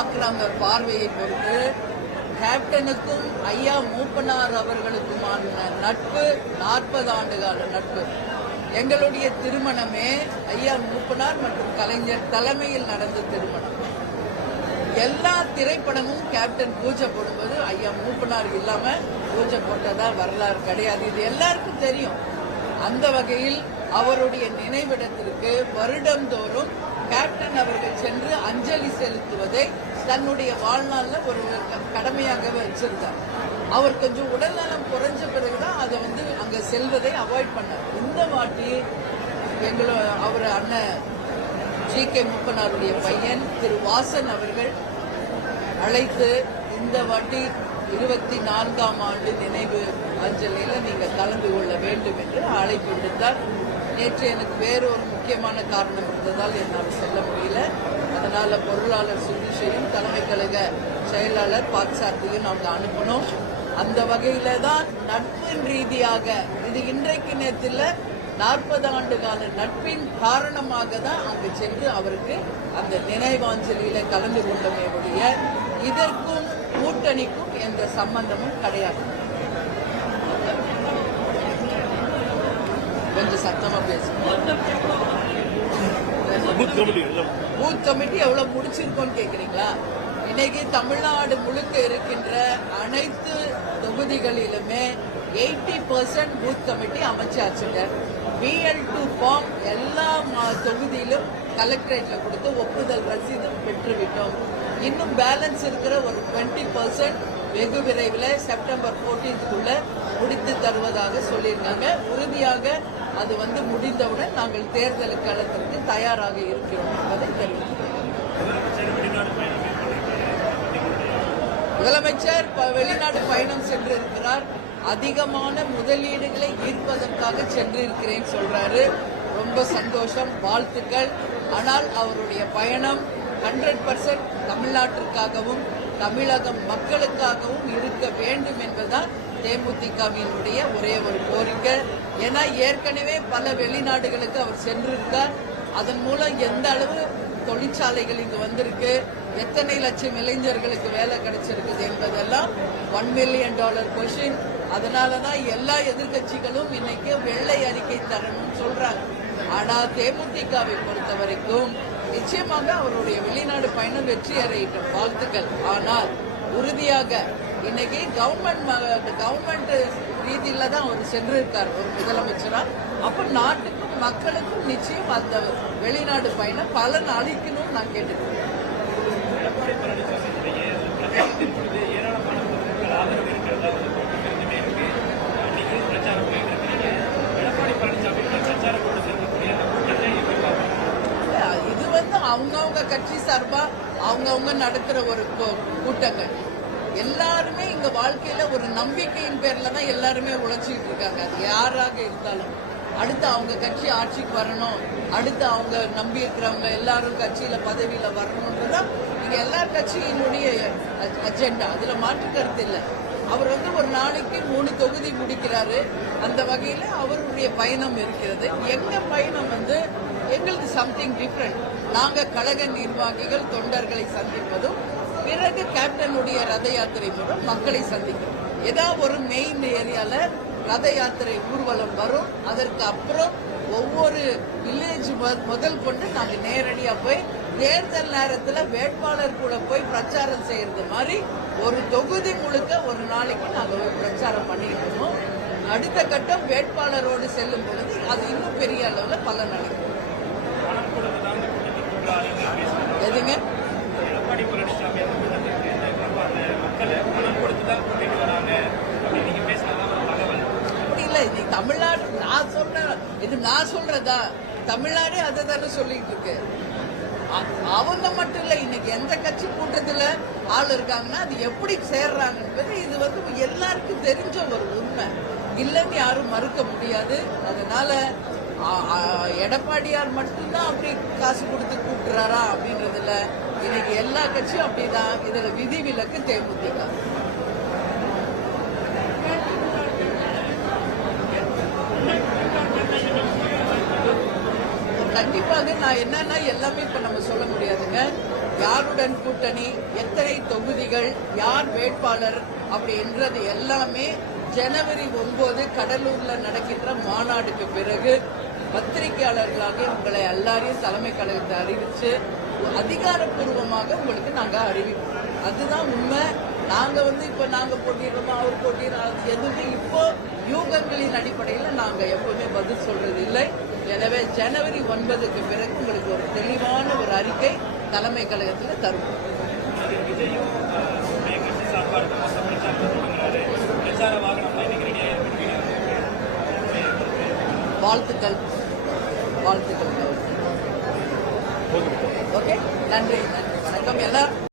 அது பார்வையை பொறுத்து. கேப்டனுக்கும் ஐயா மூப்பனார் அவர்களுக்குமான நட்பு நாற்பது ஆண்டு கால நட்பு. எங்களுடைய திருமணமே ஐயா மூப்பனார் மற்றும் கலைஞர் தலைமையில் நடந்த திருமணம். எல்லா திரைப்படமும் கேப்டன் பூஜை போடும்போது ஐயா மூப்பனார் இல்லாம பூஜை போட்டதா வரலாறு கிடையாது. இது எல்லாருக்கும் தெரியும். அந்த வகையில் அவருடைய நினைவிடத்திற்கு வருடந்தோறும் கேப்டன் அவர்கள் சென்று அஞ்சு செலுத்துவதை தன்னுடைய வாழ்நாளில் ஒரு கடமையாகவே வச்சிருந்தார். அவர் கொஞ்சம் உடல்நலம் குறைஞ்ச பிறகுதான் அதை வந்து அங்க செல்வதை அவாய்ட் பண்ணார். இந்த வாட்டி எங்களோ அவர் அண்ணன் ஜி கே முப்பனாருடைய பையன் திரு வாசன் அவர்கள் அழைத்து இந்த வாட்டி இருபத்தி நான்காம் ஆண்டு நினைவு அஞ்சலியில் நீங்கள் கலந்து கொள்ள வேண்டும் என்று அழைப்பு விடுத்தார். நேற்று எனக்கு வேறு ஒரு முக்கியமான காரணம் இருந்ததால் என்னால் செல்ல முடியல. அதனால பொருளாளர் சுதீஷையும் தலைமை கழக செயலாளர் பாக்சார்த்தையும் நாங்கள் அனுப்பணும் அந்த வகையில தான் நட்பின் ரீதியாக இது இன்றைக்கு நேரத்தில் நாற்பது ஆண்டு கால நட்பின் காரணமாக தான் அங்கு சென்று அவருக்கு அந்த நினைவாஞ்சலியில கலந்து கொண்டமே ஒழிய இதற்கும் கூட்டணிக்கும் எந்த சம்பந்தமும் கிடையாது. கொஞ்சம் சத்தமா பேசுங்க. பூத் கமிட்டி எவ்வளவு முடிச்சிருக்கோம்னு கேக்குறீங்களா? இன்னைக்கு தமிழ்நாடு முழுக்க இருக்கின்ற அனைத்து தொகுதிகளிலுமே எயிட்டி பர்சன்ட் பூத் கமிட்டி அமைச்சாச்சுங்க. பிஎல் டூ ஃபார்ம் எல்லா மா- தொகுதியிலும் கலெக்டரேட்ல கொடுத்து ஒப்புதல் ரசீது பெற்றுவிட்டோம். இன்னும் பேலன்ஸ் இருக்கிற ஒரு டுவெண்ட்டி பர்சன்ட் வெகு விரைவில் செப்டம்பர் 14th முடித்து தருவதாக சொல்லியிருக்காங்க. உறுதியாக அது வந்து முடிந்தவுடன் நாங்கள் தேர்தல் களத்திற்கு தயாராக இருக்கிறோம் என்பதை தெரிவிக்கிறோம் முதலமைச்சர் வெளிநாடு பயணம் சென்றிருக்கிறார் அதிகமான முதலீடுகளை ஈர்ப்பதற்காக சென்றிருக்கிறேன் சொல்றாரு. ரொம்ப சந்தோஷம் வாழ்த்துக்கள். ஆனால் அவருடைய பயணம் ஹண்ட்ரட் பர்சன்ட் தமிழ்நாட்டிற்காகவும் தமிழகம் மக்களுக்காகவும் இருக்க வேண்டும் என்பதுதான் தேமுதிகவினுடைய ஒரே ஒரு கோரிக்கை. ஏன்னா ஏற்கனவே பல வெளிநாடுகளுக்கு அவர் சென்றிருக்கார். அதன் மூலம் எந்த அளவு தொழிற்சாலைகள் இங்கு வந்திருக்கு. எத்தனை லட்சம் இளைஞர்களுக்கு வேலை கிடைச்சிருக்குது என்பதெல்லாம் ஒன் மில்லியன் டாலர் கொஷின் அதனால தான் எல்லா எதிர்க்கட்சிகளும் இன்னைக்கு வெள்ளை அறிக்கை தரணும்னு சொல்றாங்க. ஆனா தேமுதிகவை பொறுத்த வரைக்கும் நிச்சயமாக அவருடைய வெளிநாடு பயணம் வெற்றி அறையிட்ட வாழ்த்துக்கள். ஆனால் உறுதியாக இன்னைக்கு கவர்மெண்ட் கவர்மெண்ட் ரீதியில தான் அவர் சென்றிருக்கார் ஒரு முதலமைச்சரா. அப்ப நாட்டு மக்களுக்கும் நிச்சயம் அந்த வெளிநாடு பயணம் பலன் அளிக்கணும்னு நான் கேட்டுக்கிறேன். இது வந்து அவங்கவுங்க கட்சி சார்பா அவங்கவுங்க நடத்துற ஒரு கூட்டங்கள். எல்லாருமே இங்க வாழ்க்கையில ஒரு நம்பிக்கையின் பேர்ல தான் எல்லாருமே உழைச்சிட்டு இருக்காங்க. அது யாராக இருந்தாலும். அடுத்து அவங்க கட்சி ஆட்சிக்கு வரணும். அடுத்து அவங்க நம்பி இருக்கிறவங்க எல்லாரும் கட்சியில பதவியில வரணும்ன்றதான் இங்க எல்லா கட்சியினுடைய அஜெண்டா அதுல மாற்று கருத்து இல்லை. அவர் வந்து ஒரு நாளைக்கு மூணு தொகுதி முடிக்கிறாரு. அந்த வகையில அவருடைய பயணம் இருக்கிறது. எங்க பயணம் வந்து எங்களுக்கு சம்திங் டிஃப்ரெண்ட் நாங்க கழக நிர்வாகிகள் தொண்டர்களை சந்திப்பதும் பிறகு கேப்டனுடைய ரத யாத்திரை மூலம் மக்களை சந்திக்கிறோம் ஏதாவது ஒரு மெயின் ஏரியால ரத யாத்திரை ஊர்வலம் வரும். அதற்கு அப்புறம் ஒவ்வொரு வில்லேஜ் முதல் கொண்டு நாங்க நேரடியா போய் தேர்தல் நேரத்துல வேட்பாளர் கூட போய் பிரச்சாரம் செய்யறது மாதிரி ஒரு தொகுதி முழுக்க ஒரு நாளைக்கு நாங்கள் போய் பிரச்சாரம் பண்ணிட்டு இருக்கோம். அடுத்த கட்டம் வேட்பாளரோடு செல்லும் பொழுது அது இன்னும் பெரிய அளவுல பலன் அளிக்கும். எதுங்க? கொடுத்து எதுங்க எடப்பாடி பழனிசாமி அந்த கூட்டத்திற்கு நம்ம அந்த மக்களை பணம் கொடுத்து தான் கூட்டிட்டு வராங்க அப்படின்னு நீங்க பேசினதான் ஒரு தகவல் அப்படி இல்ல இது தமிழ்நாடு நான் சொன்ன இது நான் சொல்றதா? தமிழ்நாடே அதை தானே சொல்லிட்டு இருக்கு. அவங்க மட்டும் இல்லை இன்னைக்கு எந்த கட்சி கூட்டத்தில் ஆள் இருக்காங்கன்னா அது எப்படி சேர்றாங்கன்றது இது வந்து எல்லாருக்கும் தெரிஞ்ச ஒரு உண்மை. இல்லைன்னு யாரும் மறுக்க முடியாது. அதனால எடப்பாடியார் மட்டும்தான் அப்படி காசு கொடுத்து கூப்பிடுறாரா அப்படின்றதுல இன்னைக்கு எல்லா கட்சியும் அப்படிதான். இதுல விதிவிலக்கு தேமுதிக. நான் என்னன்னா எல்லாமே இப்ப நம்ம சொல்ல முடியாதுங்க. யாருடன் கூட்டணி எத்தனை தொகுதிகள் யார் வேட்பாளர் அப்படின்றது எல்லாமே ஜனவரி ஒன்பது கடலூர்ல நடக்கின்ற மாநாடுக்கு பிறகு பத்திரிகையாளர்களாக உங்களை எல்லாரையும் தலைமை கழகத்தை அறிவிச்சு அதிகாரப்பூர்வமாக உங்களுக்கு நாங்க அறிவிப்போம். அதுதான் உண்மை. நாங்க வந்து இப்ப நாங்க போட்டிடுறோமா அவர் போட்டிடுறோம் எதுவுமே இப்போ யூகங்களின் அடிப்படையில் நாங்க எப்பவுமே பதில் சொல்றது இல்லை எனவே ஜனவரி ஒன்பதுக்கு பிறகு உங்களுக்கு ஒரு தெளிவான ஒரு அறிக்கை தலைமை கழகத்தில் தருவோம் வாழ்த்துக்கள். வாழ்த்துக்கள். ஓகே? நன்றி. நன்றி. வணக்கம். எல்லாரும்